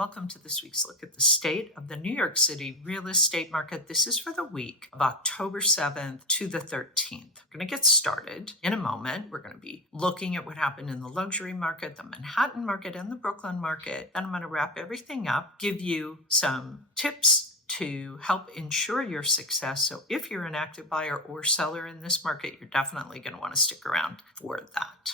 Welcome to this week's look at the state of the New York City real estate market. This is for the week of October 7th to the 13th. We're going to get started in a moment. We're going to be looking at what happened in the luxury market, the Manhattan market, and the Brooklyn market. Then I'm going to wrap everything up, give you some tips to help ensure your success. So if you're an active buyer or seller in this market, you're definitely going to want to stick around for that.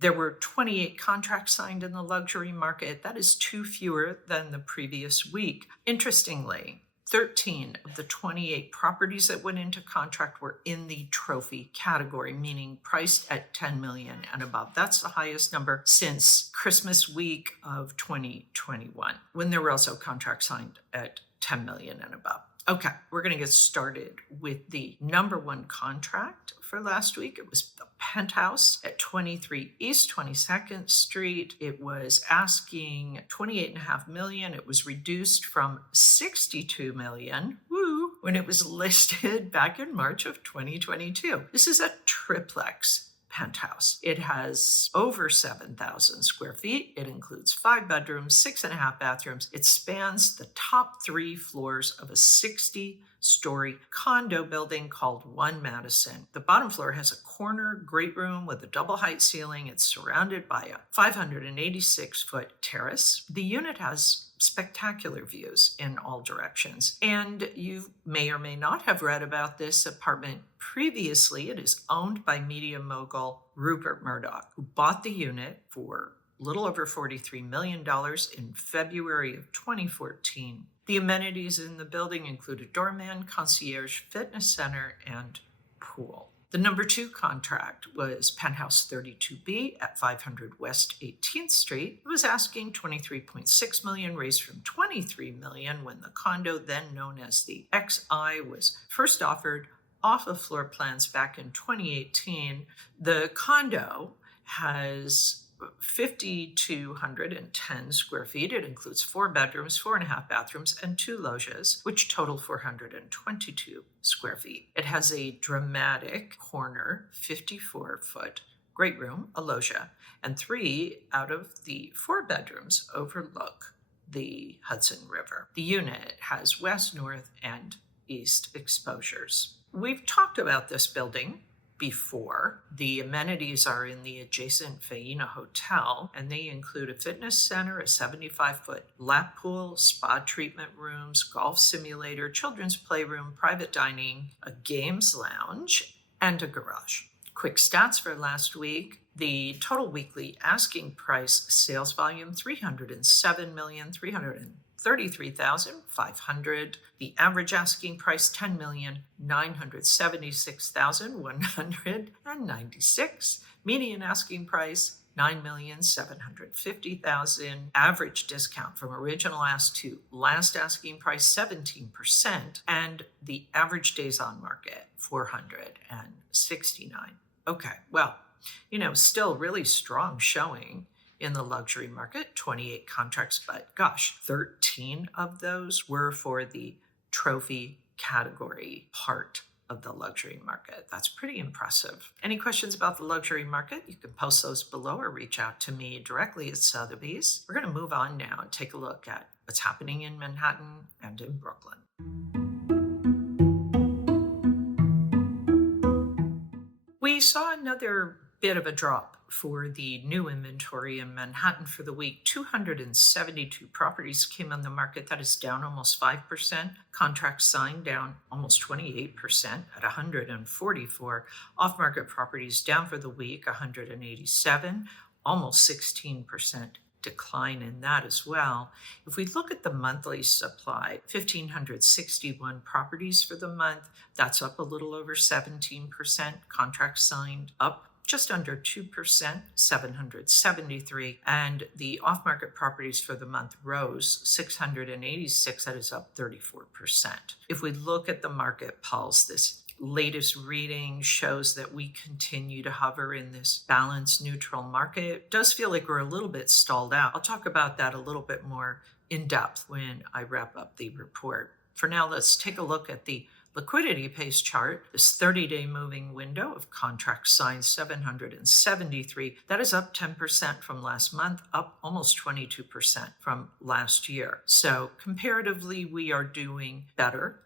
There were 28 contracts signed in the luxury market. That is 2 fewer than the previous week. Interestingly, 13 of the 28 properties that went into contract were in the trophy category, meaning priced at $10 million and above. That's the highest number since Christmas week of 2021, when there were also contracts signed at $10 million and above. Okay, we're going to get started with the number one contract for last week. It was the penthouse at 23 East 22nd Street. It was asking $28.5 million. It was reduced from $62 million, when it was listed back in March of 2022. This is a triplex penthouse. It has over 7,000 square feet. It includes 5 bedrooms, 6.5 bathrooms. It spans the top 3 floors of a 60-story condo building called One Madison. The bottom floor has a corner great room with a double height ceiling. It's surrounded by a 586-foot terrace. The unit has spectacular views in all directions. And you may or may not have read about this apartment previously. It is owned by media mogul Rupert Murdoch, who bought the unit for a little over $43 million in February of 2014. The amenities in the building include a doorman, concierge, fitness center, and pool. The number 2 contract was Penthouse 32B at 500 West 18th Street. It was asking $23.6 million, raised from $23 million when the condo, then known as the XI, was first offered off of floor plans back in 2018. The condo has 5,210 square feet. It includes 4 bedrooms, 4.5 bathrooms, and 2 loges, which total 422 square feet. It has a dramatic corner, 54-foot great room, a loggia, and 3 out of the 4 bedrooms overlook the Hudson River. The unit has west, north, and east exposures. We've talked about this building before. The amenities are in the adjacent Faena Hotel, and they include a fitness center, a 75-foot lap pool, spa treatment rooms, golf simulator, children's playroom, private dining, a games lounge, and a garage. Quick stats for last week. The total weekly asking price sales volume, $307,333,500. The average asking price, $10,976,196. Median asking price, $9,750,000. Average discount from original ask to last asking price, 17%. And the average days on market, 469. Okay, well, still really strong showing in the luxury market, 28 contracts, but gosh, 13 of those were for the trophy category part of the luxury market. That's pretty impressive. Any questions about the luxury market? You can post those below or reach out to me directly at Sotheby's. We're going to move on now and take a look at what's happening in Manhattan and in Brooklyn. We saw another bit of a drop for the new inventory in Manhattan for the week. 272 properties came on the market. That is down almost 5%. Contracts signed down almost 28% at 144. Off-market properties down for the week, 187, almost 16% decline in that as well. If we look at the monthly supply, 1,561 properties for the month. That's up a little over 17%. Contracts signed up just under 2%, 773. And the off-market properties for the month rose 686. That is up 34%. If we look at the market pulse, this latest reading shows that we continue to hover in this balanced neutral market. It does feel like we're a little bit stalled out. I'll talk about that a little bit more in depth when I wrap up the report. For now, let's take a look at the Liquidity Pace chart, this 30-day moving window of contracts signed 773, that is up 10% from last month, up almost 22% from last year. So comparatively, we are doing better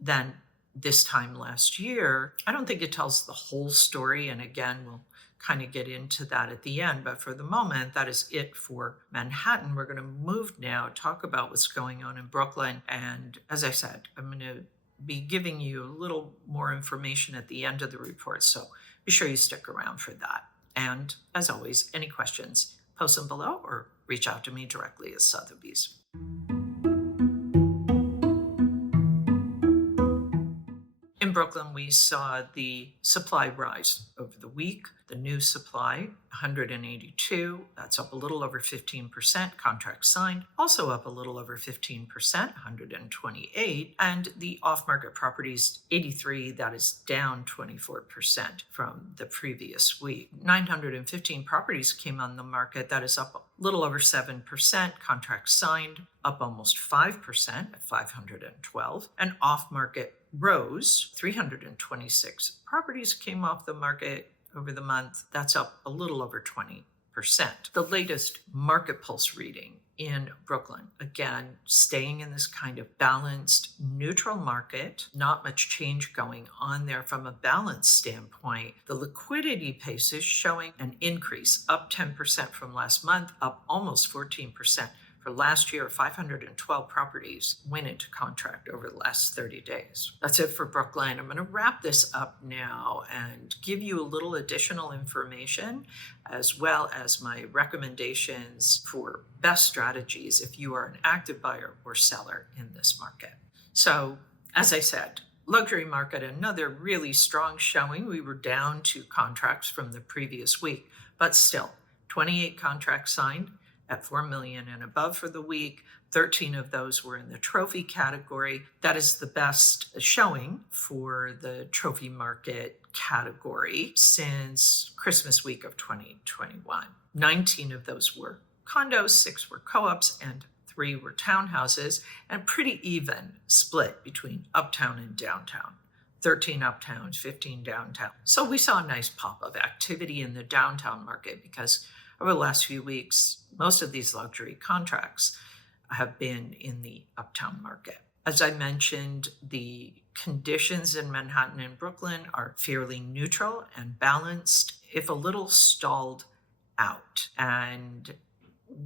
than this time last year. I don't think it tells the whole story, and again, we'll kind of get into that at the end, but for the moment, that is it for Manhattan. We're going to move now, talk about what's going on in Brooklyn, and as I said, I'm going to be giving you a little more information at the end of the report, so be sure you stick around for that. And as always, any questions, post them below or reach out to me directly at Sotheby's. In Brooklyn, we saw the supply rise over the week. The new supply, 182, that's up a little over 15%. Contracts signed, also up a little over 15%, 128. And the off-market properties, 83, that is down 24% from the previous week. 915 properties came on the market, that is up a little over 7%. Contracts signed, up almost 5% at 512. And off-market rose, 326 properties came off the market over the month. That's up a little over 20%. The latest market pulse reading in Brooklyn, again, staying in this kind of balanced, neutral market, not much change going on there from a balance standpoint. The liquidity pace is showing an increase, up 10% from last month, up almost 14%. For last year, 512 properties went into contract over the last 30 days. That's it for Brooklyn. I'm going to wrap this up now and give you a little additional information, as well as my recommendations for best strategies if you are an active buyer or seller in this market. So, as I said, luxury market, another really strong showing. We were down 2 contracts from the previous week, but still, 28 contracts signed at $4 million and above for the week. 13 of those were in the trophy category. That is the best showing for the trophy market category since Christmas week of 2021. 19 of those were condos, 6 were co-ops, and 3 were townhouses, and pretty even split between uptown and downtown. 13 uptowns, 15 downtown. So we saw a nice pop of activity in the downtown market because over the last few weeks, most of these luxury contracts have been in the uptown market. As I mentioned, the conditions in Manhattan and Brooklyn are fairly neutral and balanced, if a little stalled out. And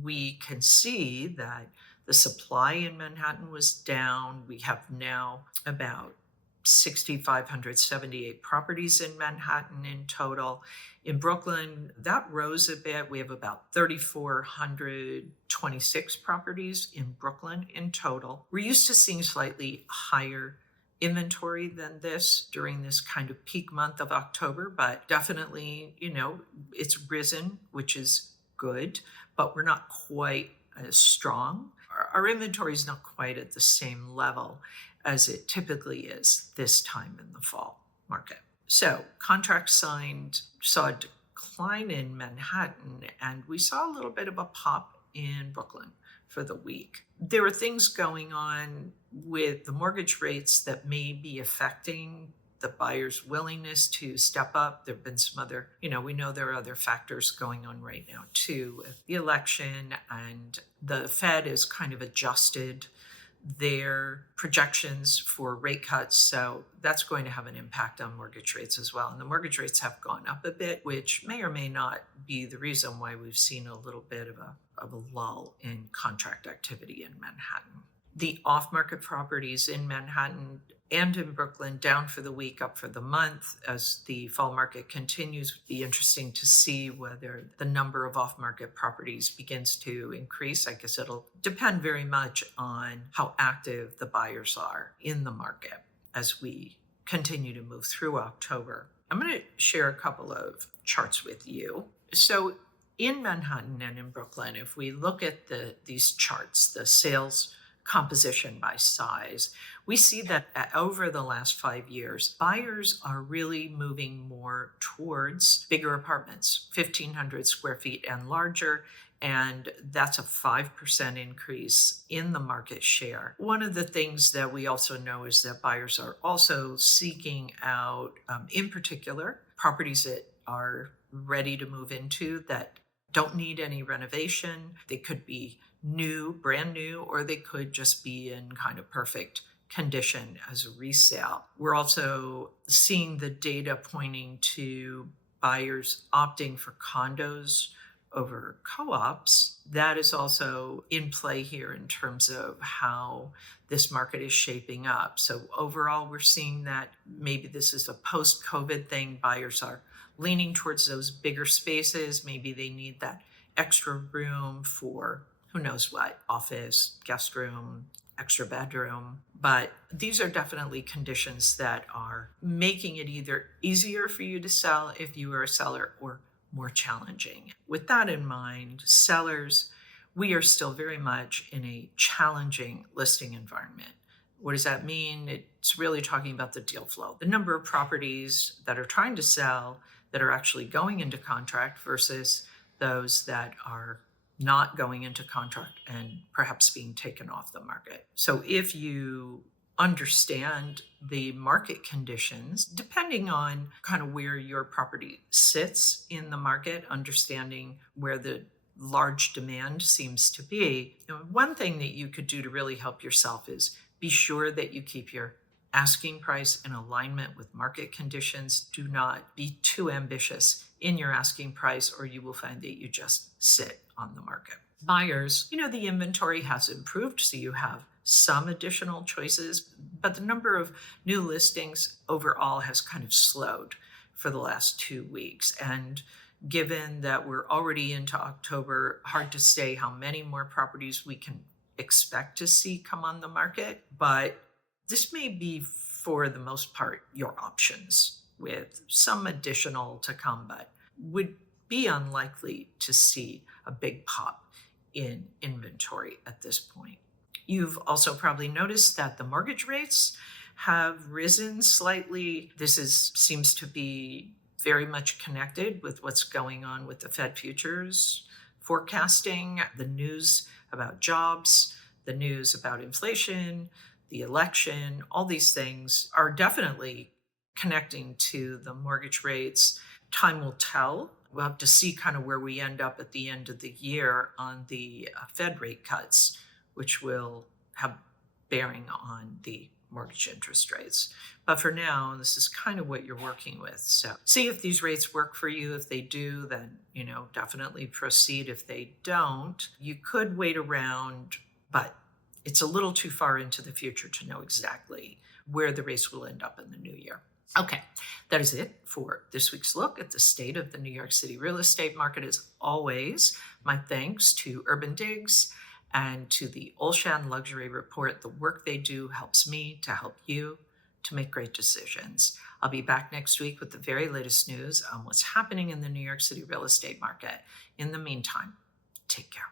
we can see that the supply in Manhattan was down. We have now about 6,578 properties in Manhattan in total. In Brooklyn, that rose a bit. We have about 3,426 properties in Brooklyn in total. We're used to seeing slightly higher inventory than this during this kind of peak month of October, but definitely, it's risen, which is good, but we're not quite as strong. Our inventory is not quite at the same level as it typically is this time in the fall market. So contracts signed saw a decline in Manhattan, and we saw a little bit of a pop in Brooklyn for the week. There are things going on with the mortgage rates that may be affecting the buyer's willingness to step up. There have been some other, we know there are other factors going on right now too, with the election, and the Fed has kind of adjusted their projections for rate cuts. So that's going to have an impact on mortgage rates as well. And the mortgage rates have gone up a bit, which may or may not be the reason why we've seen a little bit of a lull in contract activity in Manhattan. The off-market properties in Manhattan and in Brooklyn down for the week, up for the month. As the fall market continues, it'll be interesting to see whether the number of off-market properties begins to increase. I guess it'll depend very much on how active the buyers are in the market as we continue to move through October. I'm going to share a couple of charts with you. So in Manhattan and in Brooklyn, if we look at these charts, the sales composition by size, we see that over the last 5 years, buyers are really moving more towards bigger apartments, 1,500 square feet and larger, And that's a 5% increase in the market share. One of the things that we also know is that buyers are also seeking out, in particular, properties that are ready to move into that don't need any renovation. They could be new, brand new, or they could just be in kind of perfect condition as a resale. We're also seeing the data pointing to buyers opting for condos over co-ops. That is also in play here in terms of how this market is shaping up. So overall, we're seeing that maybe this is a post-COVID thing. Buyers are leaning towards those bigger spaces. Maybe they need that extra room for who knows what, office, guest room, extra bedroom. But these are definitely conditions that are making it either easier for you to sell if you are a seller or more challenging. With that in mind, sellers, we are still very much in a challenging listing environment. What does that mean? It's really talking about the deal flow, the number of properties that are trying to sell that are actually going into contract versus those that are not going into contract and perhaps being taken off the market. So if you understand the market conditions, depending on kind of where your property sits in the market, understanding where the large demand seems to be, one thing that you could do to really help yourself is be sure that you keep your asking price in alignment with market conditions. Do not be too ambitious in your asking price, or you will find that you just sit on the market. Buyers, the inventory has improved, so you have some additional choices, but the number of new listings overall has kind of slowed for the last 2 weeks. And given that we're already into October, hard to say how many more properties we can expect to see come on the market, but this may be, for the most part, your options, with some additional to come, but would be unlikely to see a big pop in inventory at this point. You've also probably noticed that the mortgage rates have risen slightly. This seems to be very much connected with what's going on with the Fed futures forecasting, the news about jobs, the news about inflation, the election. All these things are definitely connecting to the mortgage rates. Time will tell. We'll have to see kind of where we end up at the end of the year on the Fed rate cuts, which will have bearing on the mortgage interest rates. But for now, this is kind of what you're working with. So see if these rates work for you. If they do, then, definitely proceed. If they don't, you could wait around, but it's a little too far into the future to know exactly where the rates will end up in the new year. Okay, that is it for this week's look at the state of the New York City real estate market. As always, my thanks to Urban Digs and to the Olshan Luxury Report. The work they do helps me to help you to make great decisions. I'll be back next week with the very latest news on what's happening in the New York City real estate market. In the meantime, take care.